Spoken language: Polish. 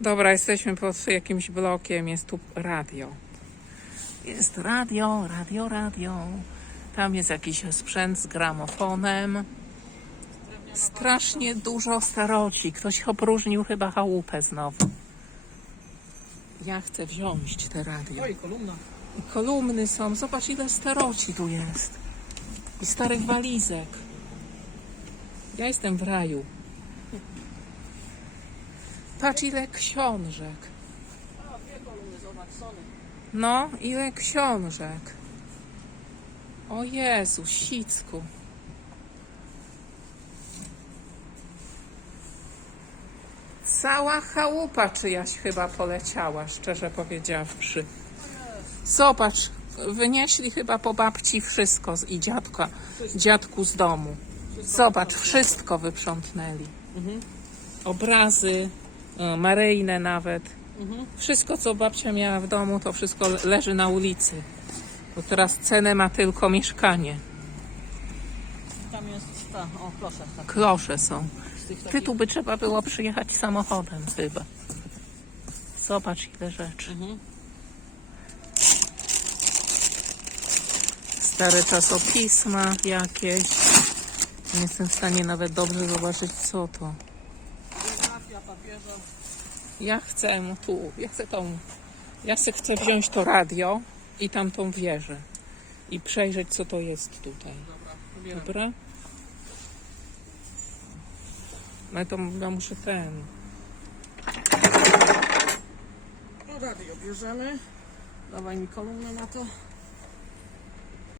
Dobra, jesteśmy pod jakimś blokiem, jest tu radio. Jest radio, radio, radio. Tam jest jakiś sprzęt z gramofonem. Strasznie dużo staroci. Ktoś opróżnił chyba chałupę znowu. Ja chcę wziąć te radio. Oj, kolumna. I kolumny są. Zobacz ile staroci tu jest. I starych walizek. Ja jestem w raju. Patrz ile książek. No, ile książek. O Jezu, sicku. Cała chałupa czyjaś chyba poleciała, szczerze powiedziawszy. Zobacz, wynieśli chyba po babci wszystko z, i dziadka, dziadku z domu. Zobacz, wszystko wyprzątnęli. Obrazy, e, maryjne nawet. Wszystko, co babcia miała w domu, to wszystko le- leży na ulicy. Bo teraz cenę ma tylko mieszkanie. Tam jest ta, o proszę, tak. Klosze są. Ty tu by trzeba było przyjechać samochodem chyba. Zobacz ile rzeczy. Mhm. Stare czasopisma jakieś. Nie jestem w stanie nawet dobrze zobaczyć co to. Papieża. Ja chcę tu, ja chcę tą, ja se chcę wziąć to radio i tamtą wieżę i przejrzeć co to jest tutaj. Dobra, pobieram. Dobra? No to ja muszę ten. No radio bierzemy. Dawaj mi kolumnę na to.